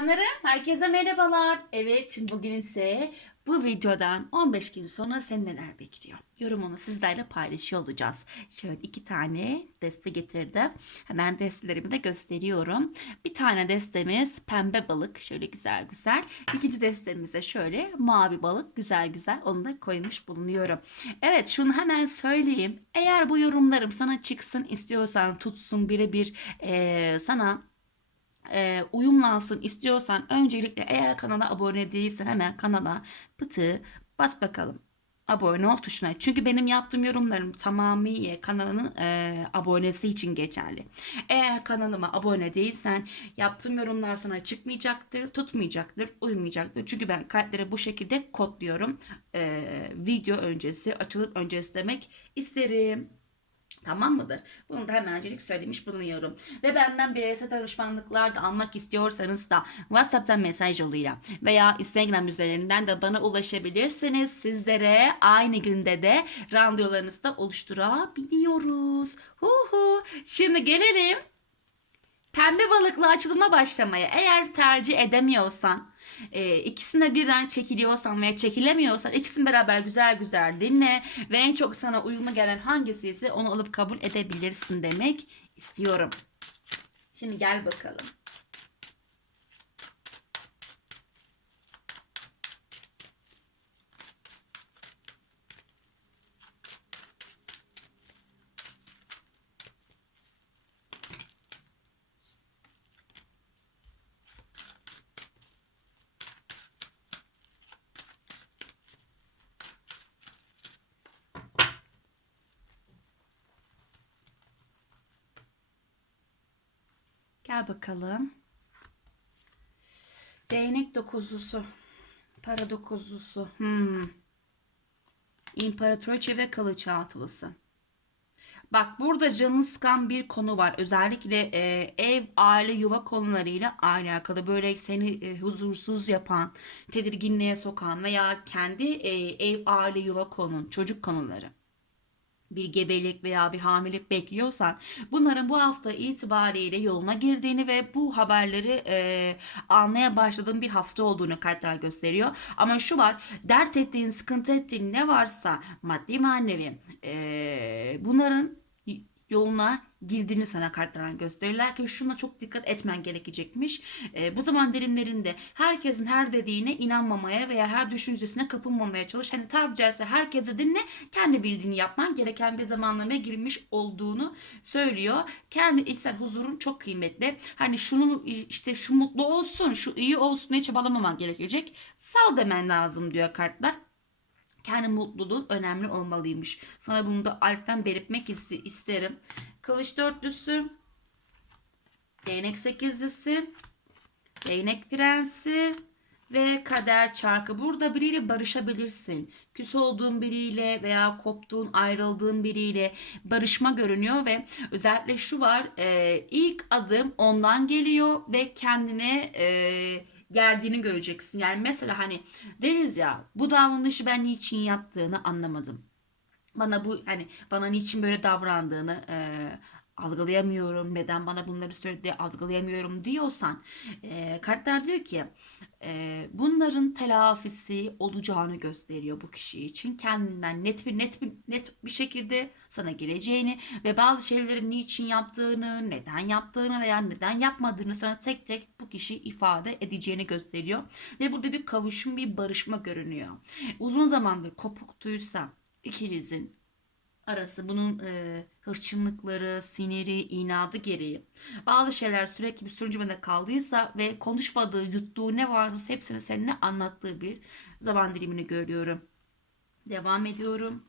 Canlarım herkese merhabalar. Evet şimdi bugün ise bu videodan 15 gün sonra seni neler bekliyor? Yorumunu sizlerle paylaşıyor olacağız. Şöyle iki tane deste getirdim. Hemen destelerimi de gösteriyorum. Bir tane destemiz pembe balık. Şöyle güzel güzel. İkinci destemiz de şöyle mavi balık. Güzel güzel. Onu da koymuş bulunuyorum. Evet şunu hemen söyleyeyim. Eğer bu yorumlarım sana çıksın istiyorsan tutsun birebir eee, sana e, uyumlansın istiyorsan öncelikle eğer kanala abone değilsen hemen kanala pıtı bas bakalım. Abone ol tuşuna. Çünkü benim yaptığım yorumlarım tamamıyla kanalın e, abonesi için geçerli. Eğer kanalıma abone değilsen yaptığım yorumlar sana çıkmayacaktır, tutmayacaktır, uymayacaktır. Çünkü ben kalpleri bu şekilde kodluyorum. E, video öncesi, açılıp öncesi demek isterim. Tamam mıdır? Bunu da hemencilik söylemiş bulunuyorum. Ve benden bireysel danışmanlıklar da almak istiyorsanız da WhatsApp'tan mesaj yoluyla veya Instagram üzerinden de bana ulaşabilirsiniz. Sizlere aynı günde de randevularınızı da oluşturabiliyoruz. Huhu. Şimdi gelelim pembe balıklı açılıma başlamaya. Eğer tercih edemiyorsan e, ikisine birden çekiliyorsan veya çekilemiyorsan ikisini beraber güzel güzel dinle ve en çok sana uyumlu gelen hangisi ise onu alıp kabul edebilirsin demek istiyorum. Şimdi gel bakalım. Gel bakalım. Değnek dokuzlusu. Para dokuzlusu. Hmm. İmparatoriçe ve kılıç altılısı. Bak burada canını sıkan bir konu var. Özellikle e, ev, aile, yuva konularıyla alakalı böyle seni e, huzursuz yapan, tedirginliğe sokan veya kendi e, ev, aile, yuva konun, çocuk konuları bir gebelik veya bir hamilelik bekliyorsan bunların bu hafta itibariyle yoluna girdiğini ve bu haberleri e, almaya başladığın bir hafta olduğunu kartlar gösteriyor. Ama şu var dert ettiğin, sıkıntı ettiğin ne varsa maddi manevi e, bunların yoluna girdiğini sana kartlardan gösterirler ki şuna çok dikkat etmen gerekecekmiş. E, bu zaman dilimlerinde herkesin her dediğine inanmamaya veya her düşüncesine kapılmamaya çalış. Hani tabiri caizse herkese dinle kendi bildiğini yapman gereken bir zamanlamaya girmiş olduğunu söylüyor. Kendi içsel huzurun çok kıymetli. Hani şunun işte şu mutlu olsun, şu iyi olsun diye çabalamaman gerekecek. Sal demen lazım diyor kartlar kendi mutluluğun önemli olmalıymış. Sana bunu da alttan belirtmek ist- isterim. Kılıç dörtlüsü, değnek sekizlisi, değnek prensi ve kader çarkı. Burada biriyle barışabilirsin. Küs olduğun biriyle veya koptuğun, ayrıldığın biriyle barışma görünüyor ve özellikle şu var. E, ilk adım ondan geliyor ve kendine e, gerdiğini göreceksin. Yani mesela hani deriz ya bu davranışı ben niçin yaptığını anlamadım. Bana bu hani bana niçin böyle davrandığını e, algılayamıyorum. Neden bana bunları söyledi algılayamıyorum diyorsan e, kartlar diyor ki e, bunların telafisi olacağını gösteriyor bu kişi için. Kendinden net bir net bir net bir şekilde sana geleceğini ve bazı şeyleri niçin yaptığını, neden yaptığını veya neden yapmadığını sana tek tek bu kişi ifade edeceğini gösteriyor. Ve burada bir kavuşum, bir barışma görünüyor. Uzun zamandır kopuktuysa ikinizin arası bunun e, hırçınlıkları, siniri, inadı gereği bazı şeyler sürekli bir sürüncümede kaldıysa ve konuşmadığı, yuttuğu ne varsa hepsini seninle anlattığı bir zaman dilimini görüyorum. Devam ediyorum.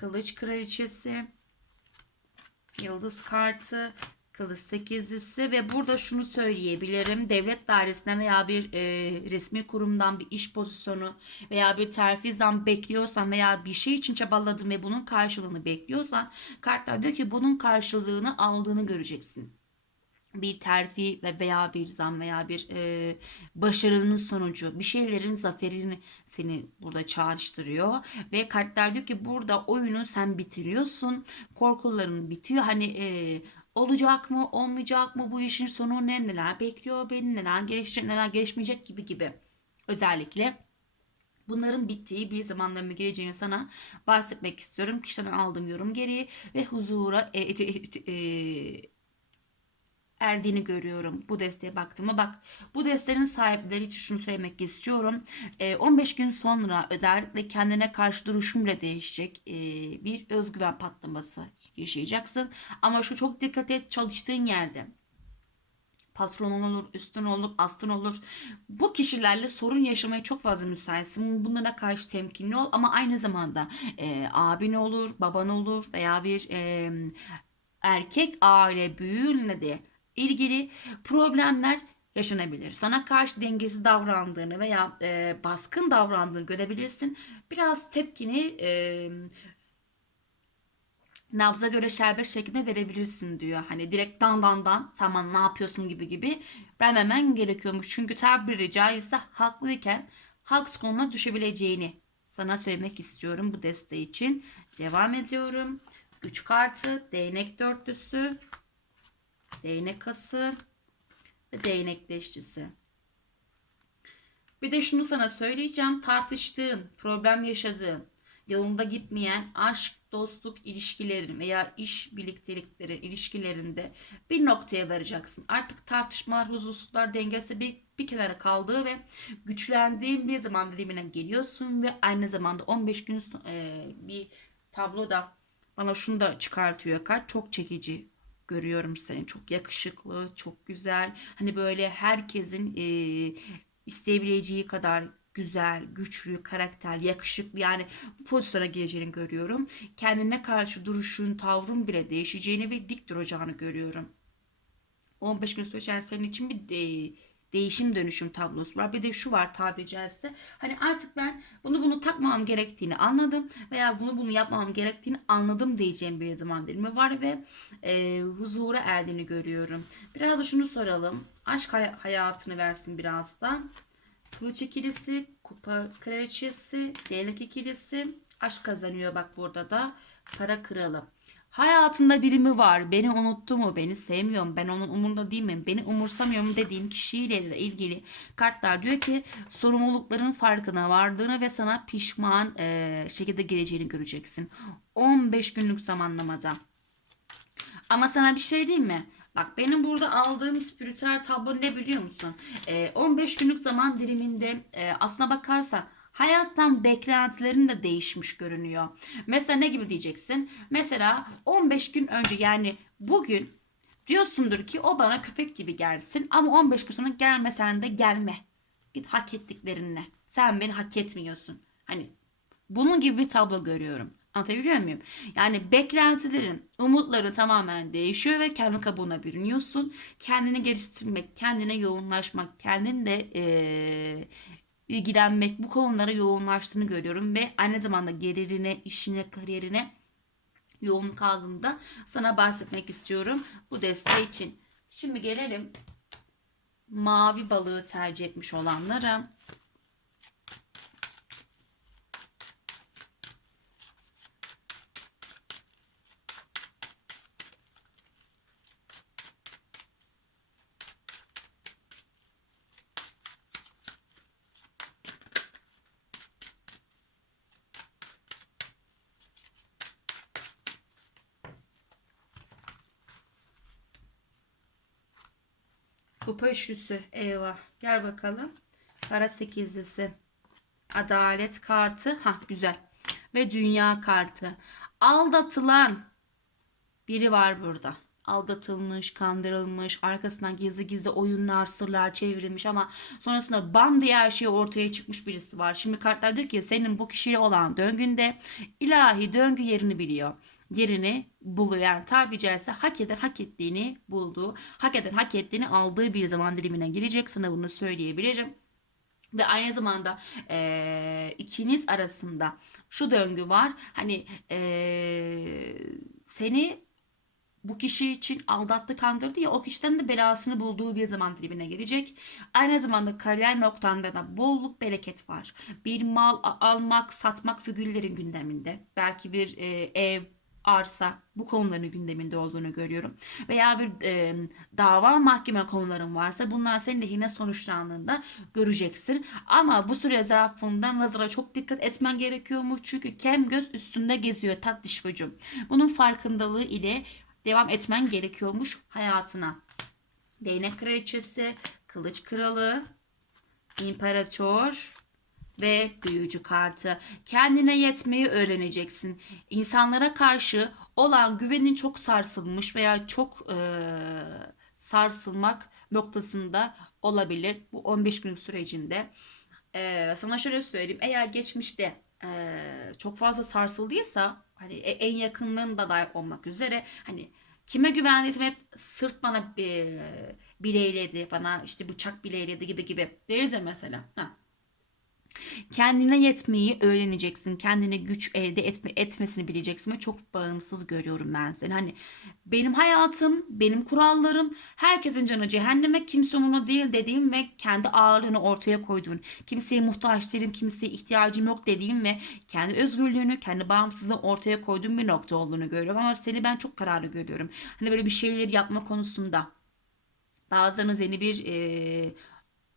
Kılıç kraliçesi, yıldız kartı, kılıç sekizlisi ve burada şunu söyleyebilirim. Devlet dairesinden veya bir e, resmi kurumdan bir iş pozisyonu veya bir terfi zam bekliyorsan veya bir şey için çabaladın ve bunun karşılığını bekliyorsan kartlar diyor ki bunun karşılığını aldığını göreceksin bir terfi ve veya bir zam veya bir e, başarının sonucu bir şeylerin zaferini seni burada çağrıştırıyor ve kartlar diyor ki burada oyunu sen bitiriyorsun korkuların bitiyor hani e, olacak mı, olmayacak mı, bu işin sonu ne, neler bekliyor beni, neler gelişecek, neler gelişmeyecek gibi gibi. Özellikle Bunların bittiği bir zamanlarında geleceğini sana bahsetmek istiyorum. Kişiden aldığım yorum gereği ve huzura e, e, e, e, erdiğini görüyorum bu desteğe baktığıma. Bak bu desteğin sahipleri için şunu söylemek istiyorum. E, 15 gün sonra özellikle kendine karşı duruşun bile değişecek. E, bir özgüven patlaması yaşayacaksın. Ama şu çok dikkat et çalıştığın yerde patronun olur, üstün olur, astın olur. Bu kişilerle sorun yaşamaya çok fazla müsaitsin. Bunlara karşı temkinli ol ama aynı zamanda e, abin olur, baban olur veya bir e, erkek aile büyüğünle de ilgili problemler yaşanabilir. Sana karşı dengesiz davrandığını veya e, baskın davrandığını görebilirsin. Biraz tepkini e, nabza göre şerbet şeklinde verebilirsin diyor. Hani direkt dan dan dan sen bana ne yapıyorsun gibi gibi vermemen gerekiyormuş. Çünkü tabiri caizse haklıyken haks konuna düşebileceğini sana söylemek istiyorum bu desteği için. Devam ediyorum. Güç kartı, değnek dörtlüsü, değnek ası ve değnek beşlisi. Bir de şunu sana söyleyeceğim. Tartıştığın, problem yaşadığın, yolunda gitmeyen aşk, dostluk ilişkilerin veya iş birliktelikleri ilişkilerinde bir noktaya varacaksın. Artık tartışmalar, huzursuzluklar dengesi bir, bir kenara kaldığı ve güçlendiğin bir zaman dilimine geliyorsun ve aynı zamanda 15 gün e, bir tabloda bana şunu da çıkartıyor kart. Çok çekici görüyorum seni. Çok yakışıklı, çok güzel. Hani böyle herkesin e, isteyebileceği kadar güzel, güçlü, karakter, yakışıklı yani bu pozisyona geleceğini görüyorum. Kendine karşı duruşun, tavrın bile değişeceğini ve dik duracağını görüyorum. 15 gün süreç yani senin için bir de, değişim dönüşüm tablosu var. Bir de şu var tabiri caizse. Hani artık ben bunu bunu takmamam gerektiğini anladım veya bunu bunu yapmamam gerektiğini anladım diyeceğim bir zaman dilimi var ve e, huzura erdiğini görüyorum. Biraz da şunu soralım. Aşk hay- hayatını versin biraz da. Kılıç ikilisi, kupa kraliçesi, değnek ikilisi. Aşk kazanıyor bak burada da. Para kralı. Hayatında biri mi var? Beni unuttu mu? Beni sevmiyorum. Ben onun umurunda değil miyim? Beni umursamıyorum dediğin kişiyle ilgili kartlar diyor ki sorumlulukların farkına vardığını ve sana pişman e, şekilde geleceğini göreceksin. 15 günlük zamanlamada. Ama sana bir şey diyeyim mi? Bak benim burada aldığım spiritüel tablo ne biliyor musun? Ee, 15 günlük zaman diliminde e, aslına bakarsan hayattan beklentilerin de değişmiş görünüyor. Mesela ne gibi diyeceksin? Mesela 15 gün önce yani bugün diyorsundur ki o bana köpek gibi gelsin ama 15 gün sonra gelmesen de gelme. Git hak ettiklerinle. Sen beni hak etmiyorsun. Hani bunun gibi bir tablo görüyorum. Anlatabiliyor muyum? Yani beklentilerin, umutları tamamen değişiyor ve kendi kabuğuna bürünüyorsun. Kendini geliştirmek, kendine yoğunlaşmak, kendinle ee, ilgilenmek, bu konulara yoğunlaştığını görüyorum ve aynı zamanda gelirine, işine, kariyerine yoğunluk aldığında sana bahsetmek istiyorum bu desteği için. Şimdi gelelim mavi balığı tercih etmiş olanlara. Kupa üçlüsü. Eyvah. Gel bakalım. Para sekizlisi. Adalet kartı. Ha güzel. Ve dünya kartı. Aldatılan biri var burada. Aldatılmış, kandırılmış, arkasından gizli gizli oyunlar, sırlar çevrilmiş ama sonrasında bam diye her şey ortaya çıkmış birisi var. Şimdi kartlar diyor ki senin bu kişiyle olan döngünde ilahi döngü yerini biliyor yerini buluyor. Yani tabi caizse hak eden hak ettiğini bulduğu, hak eden hak ettiğini aldığı bir zaman dilimine gelecek. Sana bunu söyleyebilirim. Ve aynı zamanda e, ikiniz arasında şu döngü var. Hani e, seni bu kişi için aldattı kandırdı ya o kişiden de belasını bulduğu bir zaman dilimine gelecek. Aynı zamanda kariyer noktanda da bolluk bereket var. Bir mal almak satmak figürlerin gündeminde. Belki bir e, ev arsa bu konuların gündeminde olduğunu görüyorum. Veya bir e, dava mahkeme konuların varsa bunlar senin lehine sonuçlandığında göreceksin. Ama bu süre zarfında nazara çok dikkat etmen gerekiyormuş. Çünkü kem göz üstünde geziyor tatlış çocuğum. Bunun farkındalığı ile devam etmen gerekiyormuş hayatına. Değnek kraliçesi, kılıç kralı, imparator ve büyücü kartı. Kendine yetmeyi öğreneceksin. İnsanlara karşı olan güvenin çok sarsılmış veya çok eee, sarsılmak noktasında olabilir bu 15 günlük sürecinde. Eee, sana şöyle söyleyeyim. Eğer geçmişte eee, çok fazla sarsıldıysa hani e- en yakınlığında dair olmak üzere hani kime güvendiysem hep sırt bana eee, bileyledi, bana işte bıçak bileyledi gibi gibi deriz ya mesela. Ha. Kendine yetmeyi öğreneceksin. Kendine güç elde etme, etmesini bileceksin ve çok bağımsız görüyorum ben seni. Hani benim hayatım, benim kurallarım, herkesin canı cehenneme, kimse umurumda değil dediğim ve kendi ağırlığını ortaya koyduğun, kimseye muhtaç değilim, kimseye ihtiyacım yok dediğim ve kendi özgürlüğünü, kendi bağımsızlığını ortaya koyduğum bir nokta olduğunu görüyorum. Ama seni ben çok kararlı görüyorum. Hani böyle bir şeyleri yapma konusunda. Bazılarınız yeni bir e,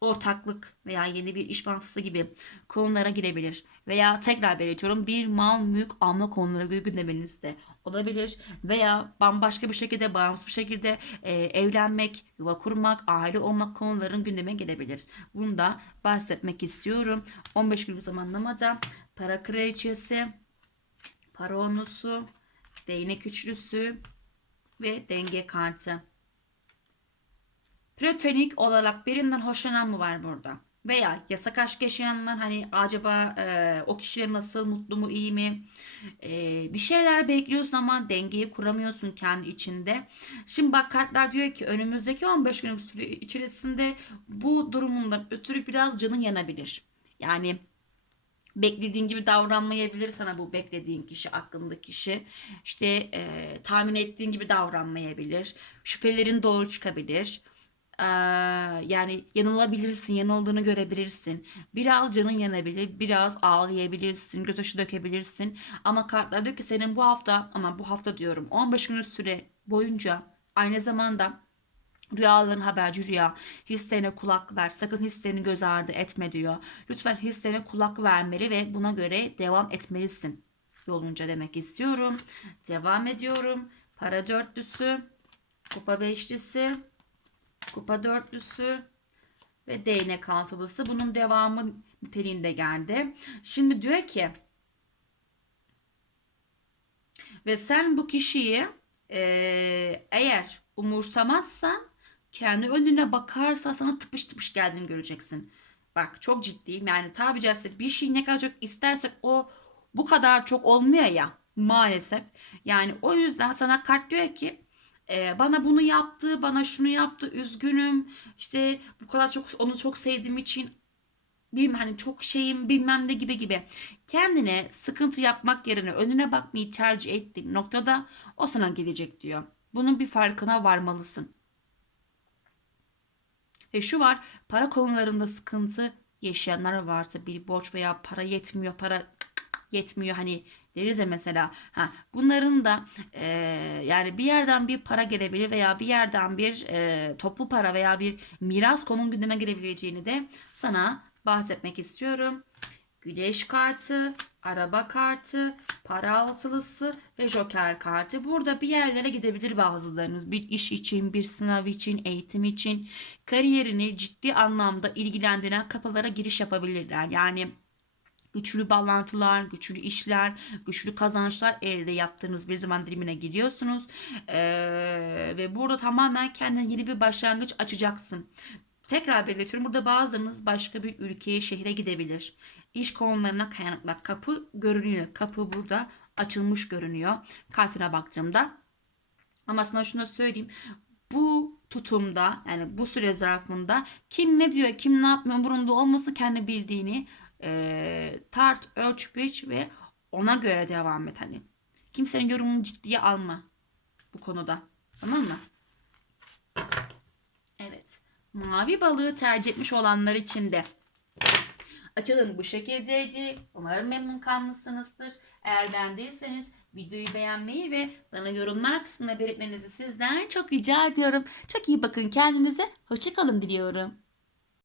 ortaklık veya yeni bir iş bağlantısı gibi konulara girebilir. Veya tekrar belirtiyorum bir mal mülk alma konuları gündeminizde olabilir. Veya bambaşka bir şekilde bağımsız bir şekilde e, evlenmek, yuva kurmak, aile olmak konuların gündeme gelebilir. Bunu da bahsetmek istiyorum. 15 günlük zamanlamada para kraliçesi, para onusu, değnek üçlüsü ve denge kartı. Platonik olarak birinden hoşlanan mı var burada? Veya yasak aşk yaşayanlar hani acaba e, o kişiler nasıl mutlu mu iyi mi? E, bir şeyler bekliyorsun ama dengeyi kuramıyorsun kendi içinde. Şimdi bak kartlar diyor ki önümüzdeki 15 günlük süre içerisinde bu durumundan ötürü biraz canın yanabilir. Yani beklediğin gibi davranmayabilir sana bu beklediğin kişi, aklındaki kişi. İşte e, tahmin ettiğin gibi davranmayabilir. Şüphelerin doğru çıkabilir. Yani yanılabilirsin, yanıldığını görebilirsin. Biraz canın yanabilir, biraz ağlayabilirsin, gözyaşı dökebilirsin. Ama kartlar diyor ki senin bu hafta, ama bu hafta diyorum 15 günlük süre boyunca aynı zamanda Rüyaların haberci rüya. Hislerine kulak ver. Sakın hislerini göz ardı etme diyor. Lütfen hislerine kulak vermeli ve buna göre devam etmelisin. Yolunca demek istiyorum. Devam ediyorum. Para dörtlüsü. Kupa beşlisi. Kupa dörtlüsü. Ve değnek altılısı. Bunun devamı niteliğinde geldi. Şimdi diyor ki ve sen bu kişiyi eee, eğer umursamazsan kendi önüne bakarsa sana tıpış tıpış geldiğini göreceksin. Bak çok ciddiyim yani tabi caizse bir şey ne kadar çok istersek o bu kadar çok olmuyor ya maalesef. Yani o yüzden sana kart diyor ki e, bana bunu yaptı, bana şunu yaptı, üzgünüm. İşte bu kadar çok onu çok sevdiğim için bilmem hani çok şeyim bilmem ne gibi gibi. Kendine sıkıntı yapmak yerine önüne bakmayı tercih ettiğin noktada o sana gelecek diyor. Bunun bir farkına varmalısın. Ve şu var para konularında sıkıntı yaşayanlar varsa bir borç veya para yetmiyor para yetmiyor hani deriz ya mesela ha bunların da e, yani bir yerden bir para gelebilir veya bir yerden bir e, toplu para veya bir miras konunun gündeme gelebileceğini de sana bahsetmek istiyorum. Güneş kartı, araba kartı, para altılısı ve joker kartı. Burada bir yerlere gidebilir bazılarınız. Bir iş için, bir sınav için, eğitim için, kariyerini ciddi anlamda ilgilendiren kapılara giriş yapabilirler. Yani güçlü bağlantılar, güçlü işler, güçlü kazançlar elde yaptığınız bir zaman dilimine giriyorsunuz. Ee, ve burada tamamen kendine yeni bir başlangıç açacaksın. Tekrar belirtiyorum burada bazılarınız başka bir ülkeye, şehre gidebilir. İş konularına kaynaklı kapı görünüyor. Kapı burada açılmış görünüyor. Kartına baktığımda. Ama sana şunu söyleyeyim. Bu tutumda yani bu süre zarfında kim ne diyor, kim ne yapmıyor umurunda olması kendi bildiğini e, tart, ölç, biç ve ona göre devam et hani. Kimsenin yorumunu ciddiye alma bu konuda. Tamam mı? Evet. Mavi balığı tercih etmiş olanlar için de açılım bu şekildeydi. Umarım memnun kalmışsınızdır. Eğer beğendiyseniz videoyu beğenmeyi ve bana yorumlar kısmına belirtmenizi sizden çok rica ediyorum. Çok iyi bakın kendinize. Hoşçakalın diliyorum.